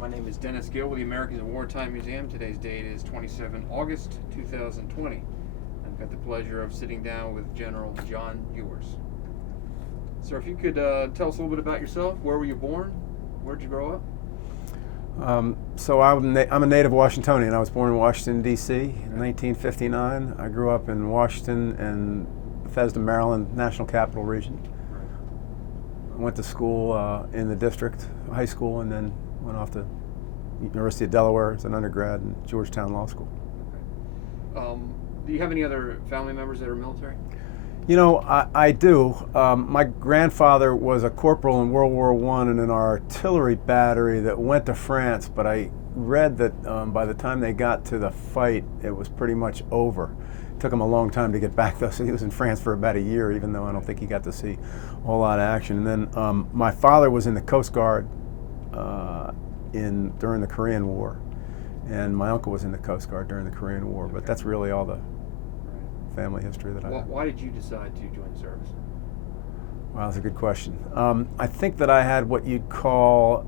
My name is Dennis Gill with the Americans in Wartime Museum. Today's date is 27 August 2020. I've got the pleasure of sitting down with General John Ewers. Sir, if you could tell us a little bit about yourself. Where were you born? Where did you grow up? So I'm a native Washingtonian. I was born in Washington, D.C. in 1959. I grew up in Washington and Bethesda, Maryland, National Capital Region. I went to school in the district, high school, and then went off to University of Delaware as an undergrad and Georgetown Law School. Okay. Do you have any other family members that are military? You know, I do. My grandfather was a corporal in World War I in an artillery battery that went to France, but I read that by the time they got to the fight, it was pretty much over. It took him a long time to get back, though, so he was in France for about a year, even though I don't think he got to see a whole lot of action. And then my father was in the Coast Guard during the Korean War, and my uncle was in the Coast Guard during the Korean War, but that's really all the family history that I have. Why did you decide to join the service? Wow, that's a good question. I think that I had what you'd call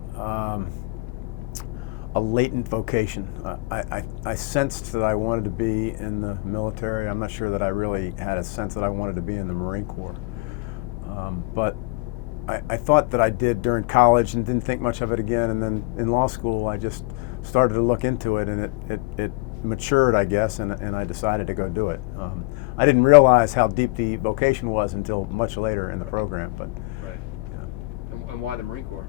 a latent vocation. I sensed that I wanted to be in the military. I'm not sure that I really had a sense that I wanted to be in the Marine Corps. But I thought that I did during college and didn't think much of it again. And then in law school, I just started to look into it, and it matured, I guess, and I decided to go do it. I didn't realize how deep the vocation was until much later in the program. But right. Yeah. And why the Marine Corps?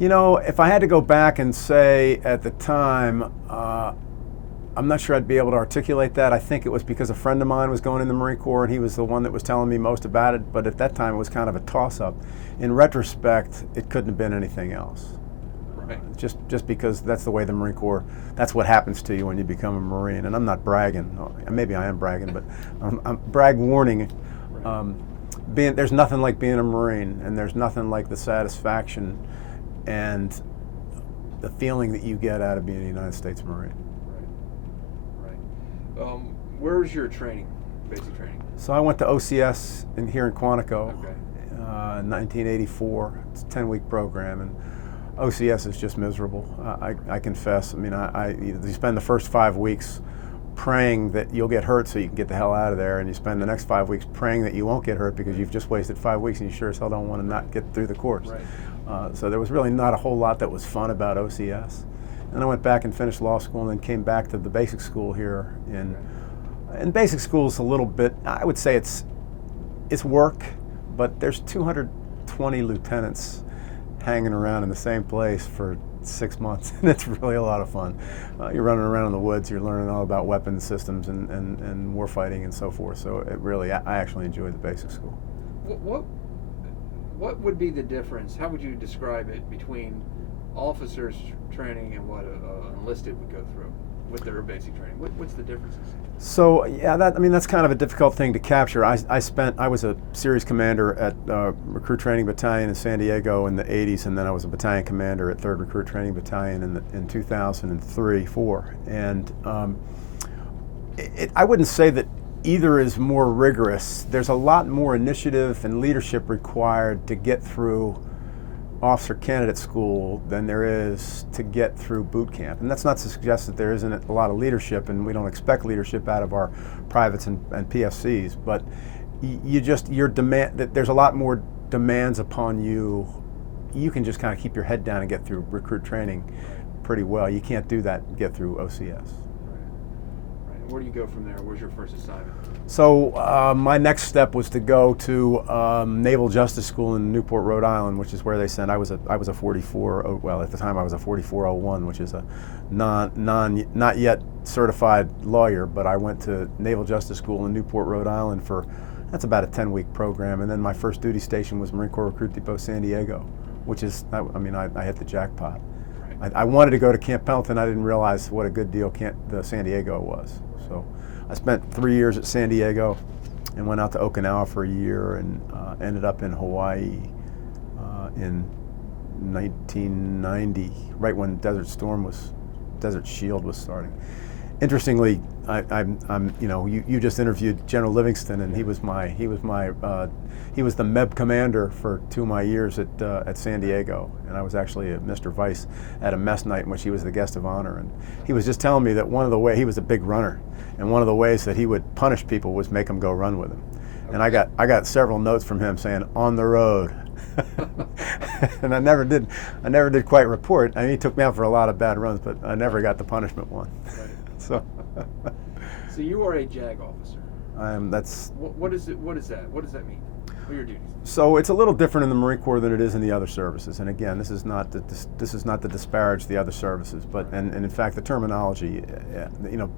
You know, if I had to go back and say at the time, I'm not sure I'd be able to articulate that. I think it was because a friend of mine was going in the Marine Corps, and he was the one that was telling me most about it. But at that time, it was kind of a toss-up. In retrospect, it couldn't have been anything else. Right. Just because that's the way the Marine Corps, that's what happens to you when you become a Marine. And I'm not bragging. Maybe I am bragging, but I'm brag warning. Right. There's nothing like being a Marine, and there's nothing like the satisfaction and the feeling that you get out of being a United States Marine. Right. Where was your training, basic training? So I went to OCS here in Quantico Okay. in 1984. It's a 10-week program, and OCS is just miserable. I confess. I mean, you spend the first 5 weeks praying that you'll get hurt so you can get the hell out of there, and you spend the next 5 weeks praying that you won't get hurt because you've just wasted 5 weeks and you sure as hell don't want to not get through the course. Right. So there was really not a whole lot that was fun about OCS. And I went back and finished law school and then came back to the basic school here. And basic school is a little bit, I would say it's work, but there's 220 lieutenants hanging around in the same place for 6 months, and it's really a lot of fun. You're running around in the woods, you're learning all about weapons systems and war fighting and so forth. So it really, I actually enjoyed the basic school. What would be the difference? How would you describe it between officers training and what an enlisted would go through with their basic training? What's the differences? So yeah, that's kind of a difficult thing to capture. I was a series commander at Recruit Training Battalion in San Diego in the 80s, and then I was a battalion commander at 3rd Recruit Training Battalion in 2003-4. And I wouldn't say that either is more rigorous. There's a lot more initiative and leadership required to get through officer candidate school than there is to get through boot camp. And that's not to suggest that there isn't a lot of leadership, and we don't expect leadership out of our privates and PFCs, but there's a lot more demands upon you. You can just kind of keep your head down and get through recruit training pretty well. You can't do that and get through OCS. Right. And where do you go from there? Where's your first assignment? So my next step was to go to Naval Justice School in Newport, Rhode Island, which is where they sent. I was a 44. Well, at the time I was a 4401, which is a not yet certified lawyer. But I went to Naval Justice School in Newport, Rhode Island that's about a 10-week program. And then my first duty station was Marine Corps Recruit Depot San Diego, which is, I hit the jackpot. Right. I wanted to go to Camp Pendleton. I didn't realize what a good deal the San Diego was. So I spent 3 years at San Diego and went out to Okinawa for a year and ended up in Hawaii in 1990, right when Desert Shield was starting. Interestingly, I'm you know, you just interviewed General Livingston, and he was the MEB commander for 2 of my years at San Diego, and I was actually a Mr. Vice at a mess night in which he was the guest of honor, and he was just telling me that one of the ways, he was a big runner, and one of the ways that he would punish people was make them go run with him. And I got several notes from him saying, "On the road." And I never did quite report. I mean, he took me out for a lot of bad runs, but I never got the punishment one. Right. So So you are a JAG officer. That's What is it? What is that? What does that mean? What are your duties? so it's a little different in the Marine Corps than it is in the other services. And again, this is not to disparage the other services, but and in fact the terminology, you know,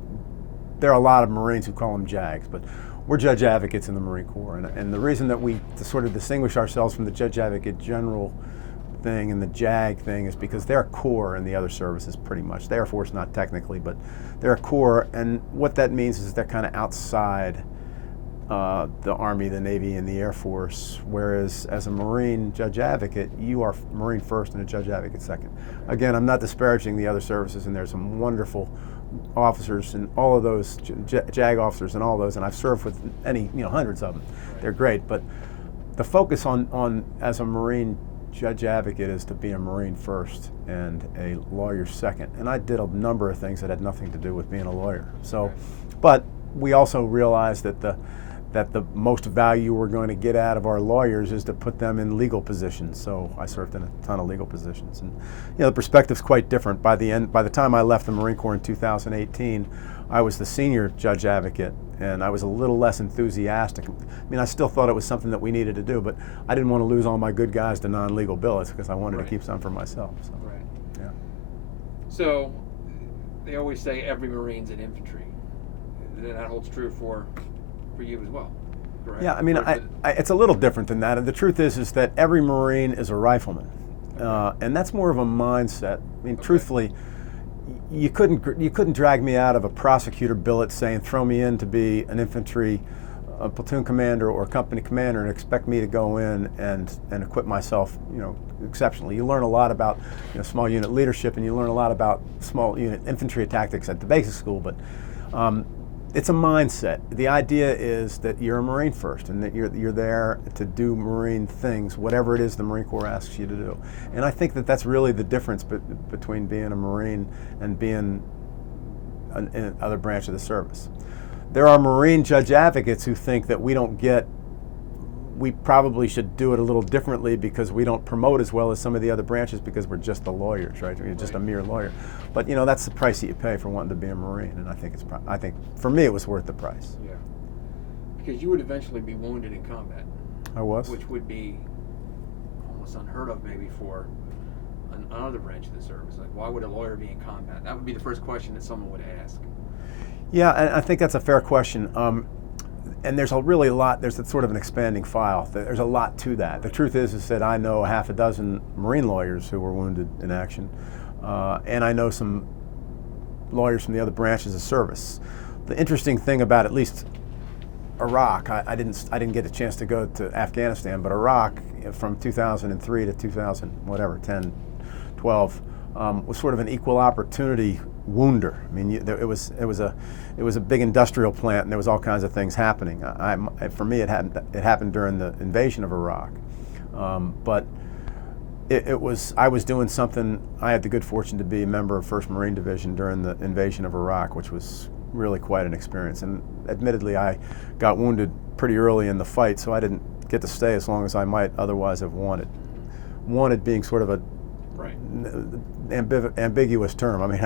there are a lot of Marines who call them JAGs, but we're judge advocates in the Marine Corps, and the reason that we sort of distinguish ourselves from the judge advocate general thing and the JAG thing is because they're core in the other services pretty much. The Air Force, not technically, but they're a core, and what that means is they're kind of outside the Army, the Navy, and the Air Force, whereas as a Marine judge advocate, you are Marine first and a judge advocate second. Again, I'm not disparaging the other services, and there's some wonderful officers and all of those JAG officers and all those, and I've served with hundreds of them. They're great, but the focus on as a Marine judge advocate is to be a Marine first and a lawyer second. And I did a number of things that had nothing to do with being a lawyer. So, but we also realized that the most value we're going to get out of our lawyers is to put them in legal positions. So I served in a ton of legal positions, and the perspective's quite different. By the time I left the Marine Corps in 2018, I was the senior judge advocate, and I was a little less enthusiastic. I mean, I still thought it was something that we needed to do, but I didn't want to lose all my good guys to non-legal billets because I wanted to keep some for myself. So. Right. Yeah. So they always say every Marine's an infantry. And that holds true for you as well, correct? Yeah, I mean, it's a little different than that. And the truth is that every Marine is a rifleman, and that's more of a mindset. I mean, truthfully, you couldn't drag me out of a prosecutor billet saying throw me in to be an infantry, a platoon commander or company commander, and expect me to go in and equip myself, exceptionally. You learn a lot about small unit leadership, and you learn a lot about small unit infantry tactics at the basic school, but. It's a mindset. The idea is that you're a Marine first, and that you're there to do Marine things, whatever it is the Marine Corps asks you to do. And I think that that's really the difference between being a Marine and being in other branch of the service. There are Marine judge advocates who think that we probably should do it a little differently because we don't promote as well as some of the other branches because we're just the lawyers, right? We're just a mere lawyer. But that's the price that you pay for wanting to be a Marine, and I think for me it was worth the price. Yeah. Because you would eventually be wounded in combat. I was. Which would be almost unheard of maybe for another branch of the service. Like, why would a lawyer be in combat? That would be the first question that someone would ask. Yeah, and I think that's a fair question. And there's really a lot, there's sort of an expanding file. There's a lot to that. The truth is that I know half a dozen Marine lawyers who were wounded in action, and I know some lawyers from the other branches of service. The interesting thing about at least Iraq, I didn't get a chance to go to Afghanistan, but Iraq from 2003 to 10, 12, was sort of an equal opportunity wounder. I mean, it was a big industrial plant, and there was all kinds of things happening. For me, it happened during the invasion of Iraq, but I was doing something. I had the good fortune to be a member of 1st Marine Division during the invasion of Iraq, which was really quite an experience. And admittedly, I got wounded pretty early in the fight, so I didn't get to stay as long as I might otherwise have wanted. Wanted being sort of a ambiguous term. I mean,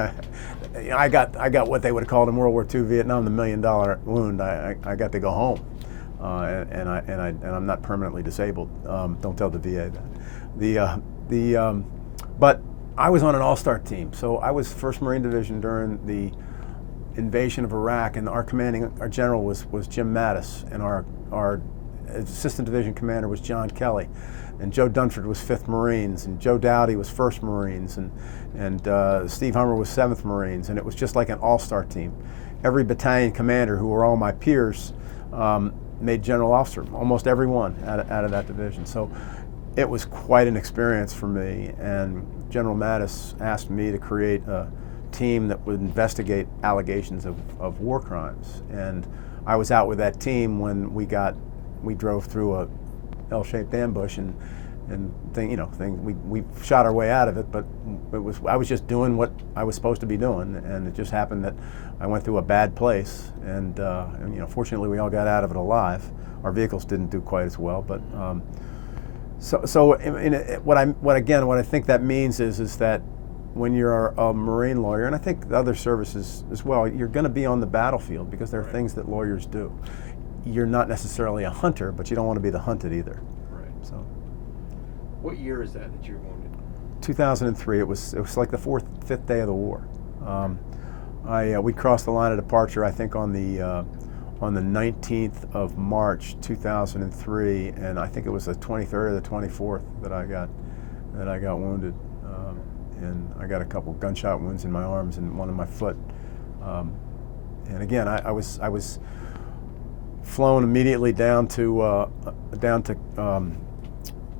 I got what they would have called in World War II Vietnam the $1 million wound. I got to go home, and I'm not permanently disabled. Don't tell the VA that. But I was on an all-star team, so I was 1st Marine Division during the invasion of Iraq, and our general was Jim Mattis, and our assistant division commander was John Kelly. And Joe Dunford was 5th Marines, and Joe Dowdy was 1st Marines, and Steve Hummer was 7th Marines, and it was just like an all-star team. Every battalion commander, who were all my peers, made general officer, almost every one out of that division. So it was quite an experience for me, and General Mattis asked me to create a team that would investigate allegations of war crimes. And I was out with that team when we drove through a L-shaped ambush and we shot our way out of it, but I was just doing what I was supposed to be doing, and it just happened that I went through a bad place, and fortunately we all got out of it alive. Our vehicles didn't do quite as well, but what I think that means is that when you're a Marine lawyer, and I think the other services as well, you're going to be on the battlefield because there are things that lawyers do. You're not necessarily a hunter, but you don't want to be the hunted either. Right. So. What year is that you were wounded? 2003. It was like the fifth day of the war. We crossed the line of departure, I think, on the 19th of March 2003, and I think it was the 23rd or the 24th that I got wounded, and I got a couple gunshot wounds in my arms and one in my foot. And again, I was flown immediately down to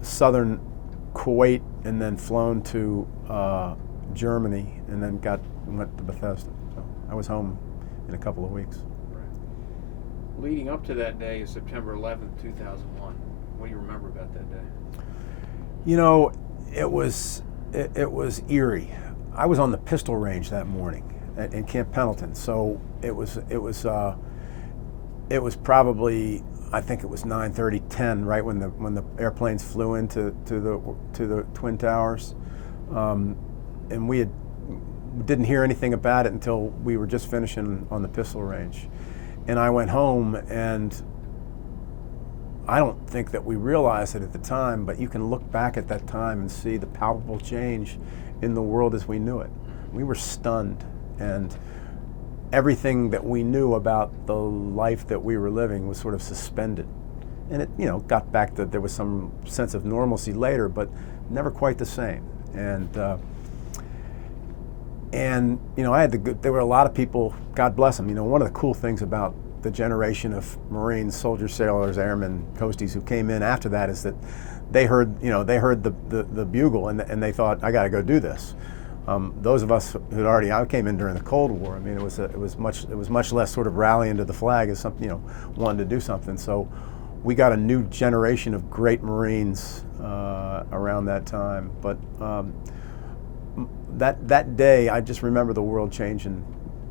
southern Kuwait, and then flown to Germany, and then went to Bethesda. So I was home in a couple of weeks. Right. Leading up to that day is September 11th, 2001. What do you remember about that day? You know, it was eerie. I was on the pistol range that morning in Camp Pendleton, so it was probably, I think it was 9:30, 10, right when the airplanes flew into the Twin Towers, and we didn't hear anything about it until we were just finishing on the pistol range, and I went home, and I don't think that we realized it at the time, but you can look back at that time and see the palpable change in the world as we knew it. We were stunned, and everything that we knew about the life that we were living was sort of suspended. And it, got back that there was some sense of normalcy later, but never quite the same. And I had there were a lot of people, God bless them. One of the cool things about the generation of Marines, soldiers, sailors, airmen, coasties who came in after that is that they heard the bugle, and they thought, I got to go do this. Those of us who'd I came in during the Cold War. I mean, it was much less sort of rallying to the flag as something, wanting to do something. So we got a new generation of great Marines around that time. But that day, I just remember the world changing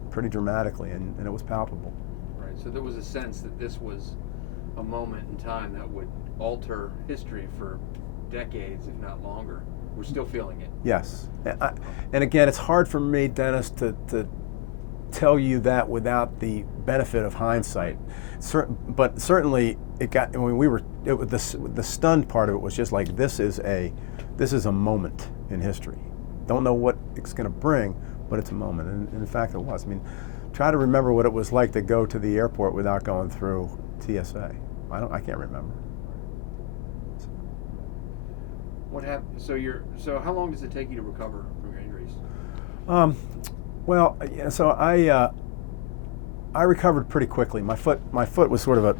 pretty dramatically, and it was palpable. Right. So there was a sense that this was a moment in time that would alter history for decades, if not longer. We're still feeling it. Yes. And again, it's hard for me, Dennis, to tell you that without the benefit of hindsight. But certainly, the stunned part of it was just like, this is a moment in history. Don't know what it's going to bring, but it's a moment. And in fact, it was. I mean, try to remember what it was like to go to the airport without going through TSA. I can't remember. What happened? So how long does it take you to recover from your injuries? So I recovered pretty quickly. My foot was sort of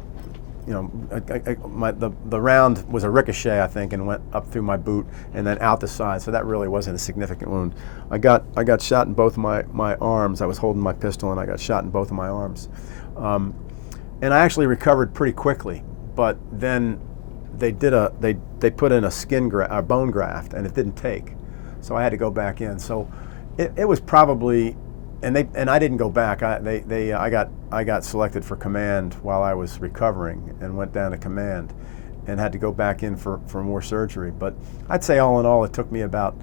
the round was a ricochet, I think, and went up through my boot and then out the side. So that really wasn't a significant wound. I got shot in both my arms. I was holding my pistol, and I got shot in both of my arms. And I actually recovered pretty quickly, but then they put in a bone graft, and it didn't take, so I had to go back in. So it was probably, and I didn't go back. I got selected for command while I was recovering, and went down to command, and had to go back in for more surgery. But I'd say all in all, it took me about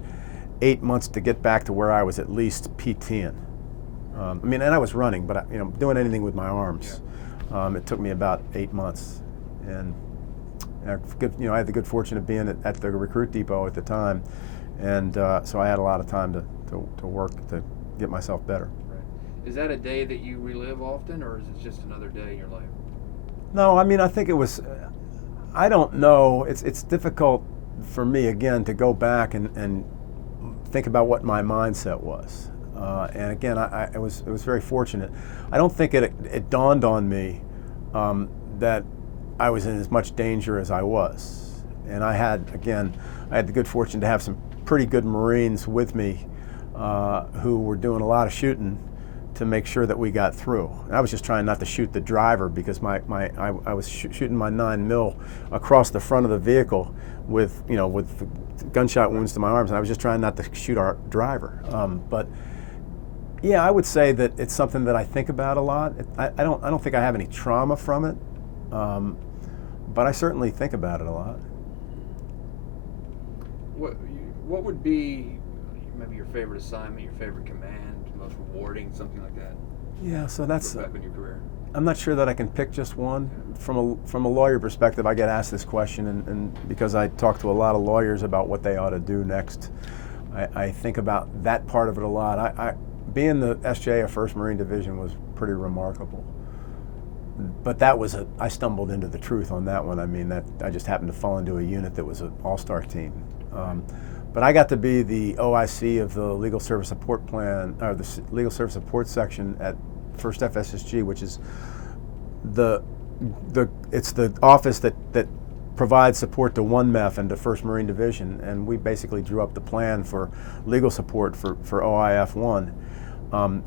8 months to get back to where I was at least PTing. And I was running, but doing anything with my arms, it took me about 8 months, and I had the good fortune of being at the recruit depot at the time, and so I had a lot of time to work to get myself better. Right. Is that a day that you relive often, or is it just another day in your life? No, I think it was. I don't know. It's difficult for me again to go back and think about what my mindset was. And again, I was very fortunate. I don't think it dawned on me that I was in as much danger as I was. And I had the good fortune to have some pretty good Marines with me who were doing a lot of shooting to make sure that we got through. And I was just trying not to shoot the driver because I was shooting my 9mm across the front of the vehicle with gunshot wounds to my arms, and I was just trying not to shoot our driver. But yeah, I would say that it's something that I think about a lot. I don't think I have any trauma from it, but I certainly think about it a lot. What would be maybe your favorite assignment, your favorite command, most rewarding, something like that? Yeah, so that's. Look back in your career. I'm not sure that I can pick just one. From a lawyer perspective, I get asked this question, and because I talk to a lot of lawyers about what they ought to do next, I think about that part of it a lot. Being the SJ of 1st Marine Division was pretty remarkable. But I stumbled into the truth on that one. I mean, that I just happened to fall into a unit that was an all-star team. But I got to be the OIC of the Legal Service Support Plan, or the Legal Service Support section at 1st FSSG, which is it's the office that provides support to 1 MEF and to 1st Marine Division, and we basically drew up the plan for legal support for OIF 1.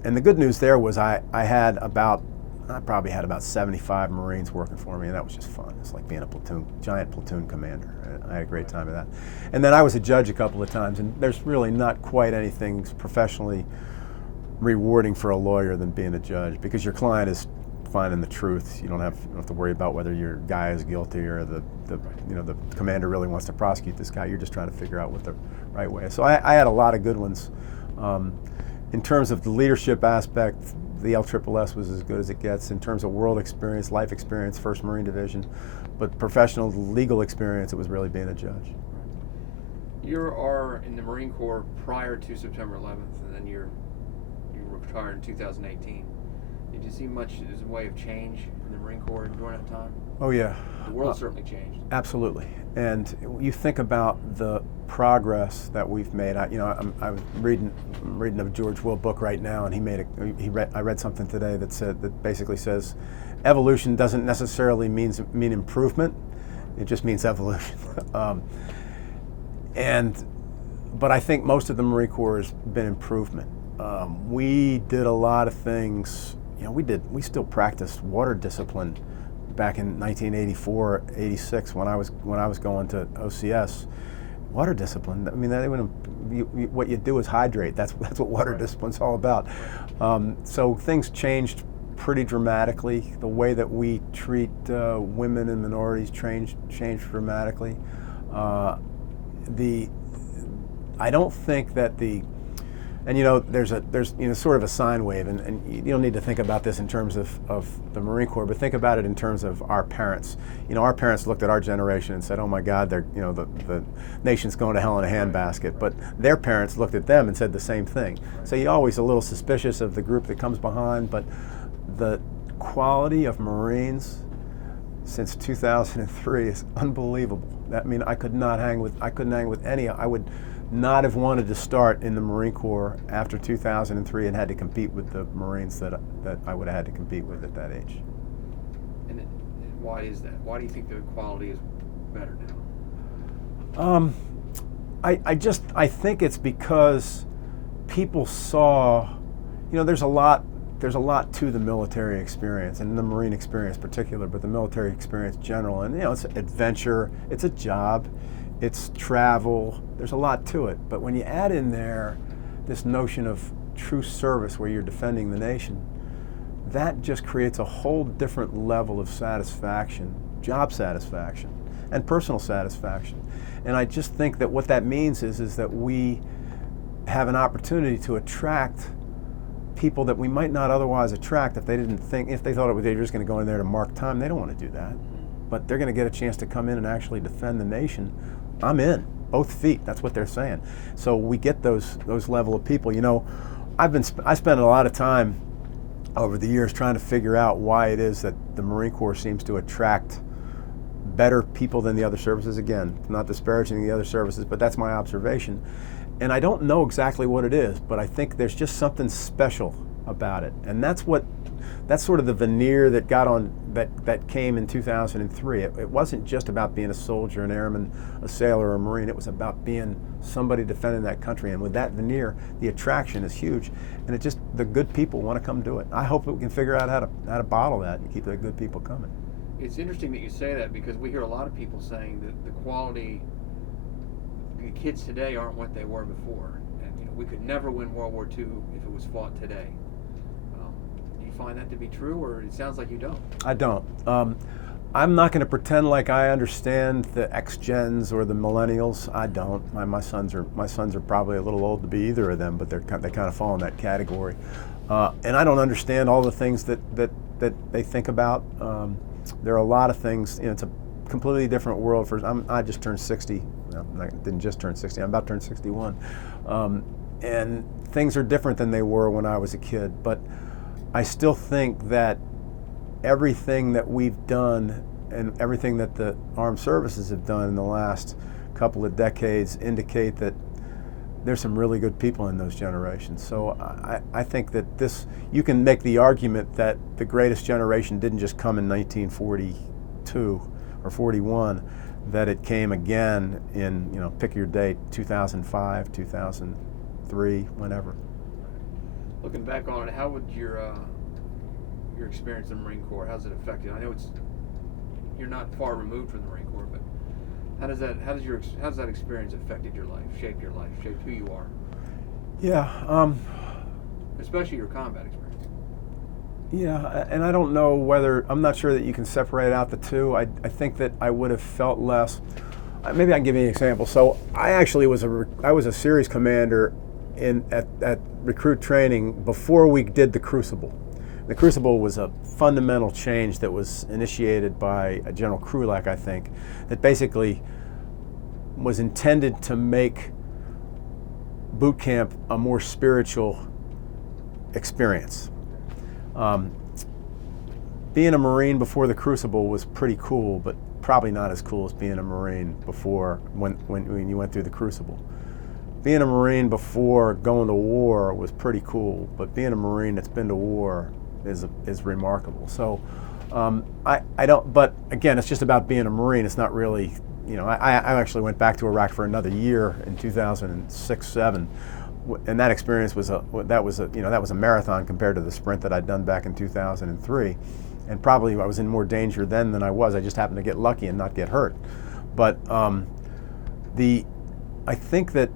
And the good news there was I probably had about 75 Marines working for me, and that was just fun. It's like being a giant platoon commander. I had a great time of that. And then I was a judge a couple of times, and there's really not quite anything professionally rewarding for a lawyer than being a judge, because your client is finding the truth. You don't have to worry about whether your guy is guilty or the commander really wants to prosecute this guy. You're just trying to figure out what the right way is. So I had a lot of good ones. In terms of the leadership aspect, the LSSS was as good as it gets. In terms of world experience, life experience, 1st Marine Division, but professional legal experience, it was really being a judge. You are in the Marine Corps prior to September 11th, and then you retired in 2018. Did you see much as a way of change in the Marine Corps during that time? Oh yeah. The world certainly changed. Absolutely. And you think about the progress that we've made. I was reading a George Will book right now, and I read something today that basically says evolution doesn't necessarily mean improvement. It just means evolution. But I think most of the Marine Corps has been improvement. We did a lot of things. We still practiced water discipline back in 1984, 86 when I was going to OCS. Water discipline. I mean, what you do is hydrate. That's what water discipline's all about. So things changed pretty dramatically. The way that we treat women and minorities changed dramatically. I don't think that there's sort of a sine wave, and you don't need to think about this in terms of the Marine Corps, but think about it in terms of our parents. Our parents looked at our generation and said, "Oh my God, the nation's going to hell in a handbasket." But their parents looked at them and said the same thing. So you're always a little suspicious of the group that comes behind, but the quality of Marines since 2003 is unbelievable. I mean, I couldn't hang with any. I would not have wanted to start in the Marine Corps after 2003 and had to compete with the Marines that I would have had to compete with at that age. And why is that? Why do you think the quality is better now? I think it's because people saw, there's a lot to the military experience, and the Marine experience in particular, but the military experience in general. And it's adventure, it's a job, it's travel, there's a lot to it. But when you add in there this notion of true service where you're defending the nation, that just creates a whole different level of satisfaction, job satisfaction, and personal satisfaction. And I just think that what that means is that we have an opportunity to attract people that we might not otherwise attract if they thought they were just going to go in there to mark time. They don't want to do that. But they're going to get a chance to come in and actually defend the nation. I'm in, both feet. That's what they're saying. So we get those level of people. I spent a lot of time over the years trying to figure out why it is that the Marine Corps seems to attract better people than the other services. Again, not disparaging the other services, but that's my observation. And I don't know exactly what it is, but I think there's just something special about it. And that's what that's sort of the veneer that got on, that came in 2003. It wasn't just about being a soldier, an airman, a sailor, or a Marine. It was about being somebody defending that country. And with that veneer, the attraction is huge. And the good people want to come do it. I hope that we can figure out how to bottle that and keep the good people coming. It's interesting that you say that, because we hear a lot of people saying that the quality, the kids today aren't what they were before. And we could never win World War II if it was fought today. Do you find that to be true, or it sounds like you don't? I don't. I'm not going to pretend like I understand the X-Gens or the millennials. I don't. My sons are probably a little old to be either of them, but they kind of fall in that category. And I don't understand all the things that they think about. There are a lot of things. It's a completely different world. I just turned 60. No, I didn't just turn 60. I'm about to turn 61. And things are different than they were when I was a kid. But I still think that everything that we've done and everything that the armed services have done in the last couple of decades indicate that there's some really good people in those generations. So I think that you can make the argument that the greatest generation didn't just come in 1942 or 41, that it came again in, pick your date, 2005, 2003, whenever. Looking back on it, how would your experience in the Marine Corps, how's it affected? I know you're not far removed from the Marine Corps, but how's that experience affected your life, shaped who you are? Yeah. Especially your combat experience. Yeah, and I don't know I'm not sure that you can separate out the two. I think that I would have felt less. Maybe I can give you an example. So I actually was a series commander at recruit training before we did the Crucible. The Crucible was a fundamental change that was initiated by General Krulak, I think, that basically was intended to make boot camp a more spiritual experience. Being a Marine before the Crucible was pretty cool, but probably not as cool as being a Marine before when you went through the Crucible. Being a Marine before going to war was pretty cool, but being a Marine that's been to war is remarkable. So I don't, but again, it's just about being a Marine. It's not really, I actually went back to Iraq for another year in 2006-07, and that experience was that was a marathon compared to the sprint that I'd done back in 2003, and probably I was in more danger then than I was. I just happened to get lucky and not get hurt. But I think that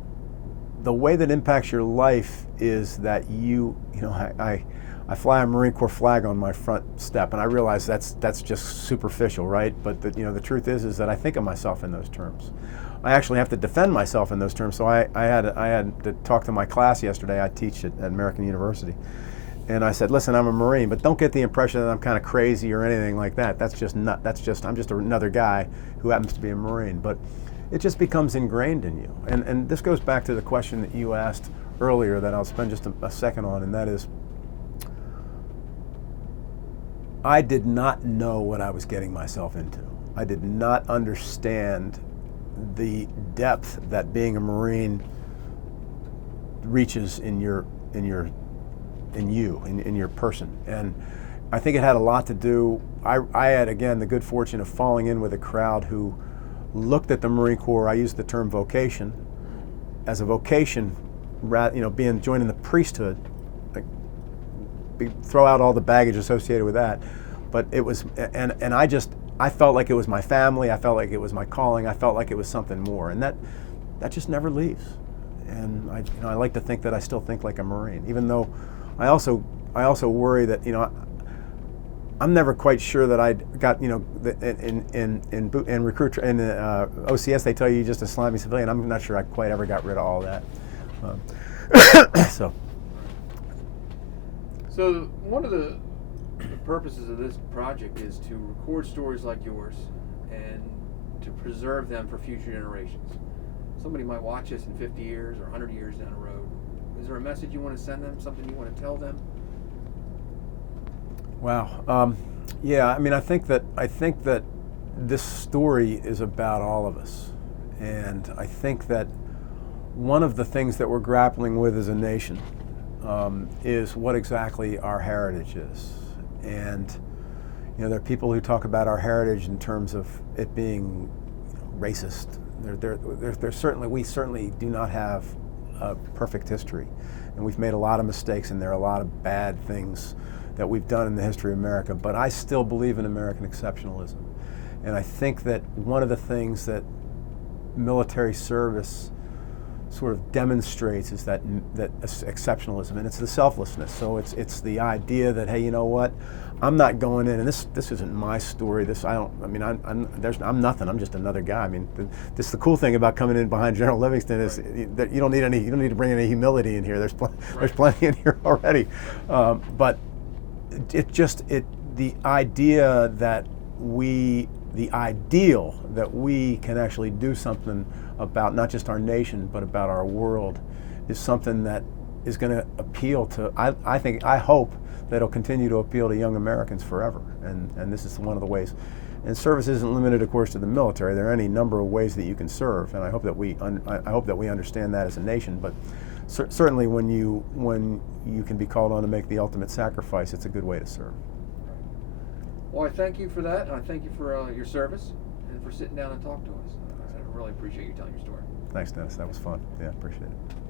the way that impacts your life is that I fly a Marine Corps flag on my front step, and I realize that's just superficial, right? But the truth is that I think of myself in those terms. I actually have to defend myself in those terms. So I had to talk to my class yesterday. I teach at American University, and I said, listen, I'm a Marine, but don't get the impression that I'm kind of crazy or anything like that. I'm just another guy who happens to be a Marine. But it just becomes ingrained in you. And this goes back to the question that you asked earlier that I'll spend just a second on, and that is, I did not know what I was getting myself into. I did not understand the depth that being a Marine reaches in your person. And I think it had a lot to do, I had, again, the good fortune of falling in with a crowd who looked at the Marine Corps, I use the term vocation, as a vocation, joining the priesthood, throw out all the baggage associated with that. But it was, and I felt like it was my family, I felt like it was my calling, I felt like it was something more. And that just never leaves. And I like to think that I still think like a Marine, even though I also worry that, I'm never quite sure that I got, in recruit in OCS they tell you just a slimy civilian. I'm not sure I quite ever got rid of all that. So one of the purposes of this project is to record stories like yours and to preserve them for future generations. Somebody might watch us in 50 years or 100 years down the road. Is there a message you want to send them, something you want to tell them? Wow. Yeah, I think that this story is about all of us. And I think that one of the things that we're grappling with as a nation is what exactly our heritage is. And there are people who talk about our heritage in terms of it being racist. We certainly do not have a perfect history, and we've made a lot of mistakes, and there are a lot of bad things that we've done in the history of America. But I still believe in American exceptionalism, and I think that one of the things that military service sort of demonstrates is that exceptionalism, and it's the selflessness. So it's the idea that, hey, you know what, I'm not going in, and this isn't my story. I'm nothing. I'm just another guy. I mean, the cool thing about coming in behind General Livingston is that you don't need to bring any humility in here. There's plenty in here already. But the idea that the ideal that we can actually do something about not just our nation but about our world is something that is going to appeal to, I hope that it'll continue to appeal to young Americans forever, and this is one of the ways. And service isn't limited, of course, to the military. There are any number of ways that you can serve, and I hope that we understand that as a nation. But certainly when you can be called on to make the ultimate sacrifice, it's a good way to serve. Well, I thank you for that, and I thank you for your service and for sitting down and talking to us. I really appreciate you telling your story. Thanks, Dennis. That was fun. Yeah, appreciate it.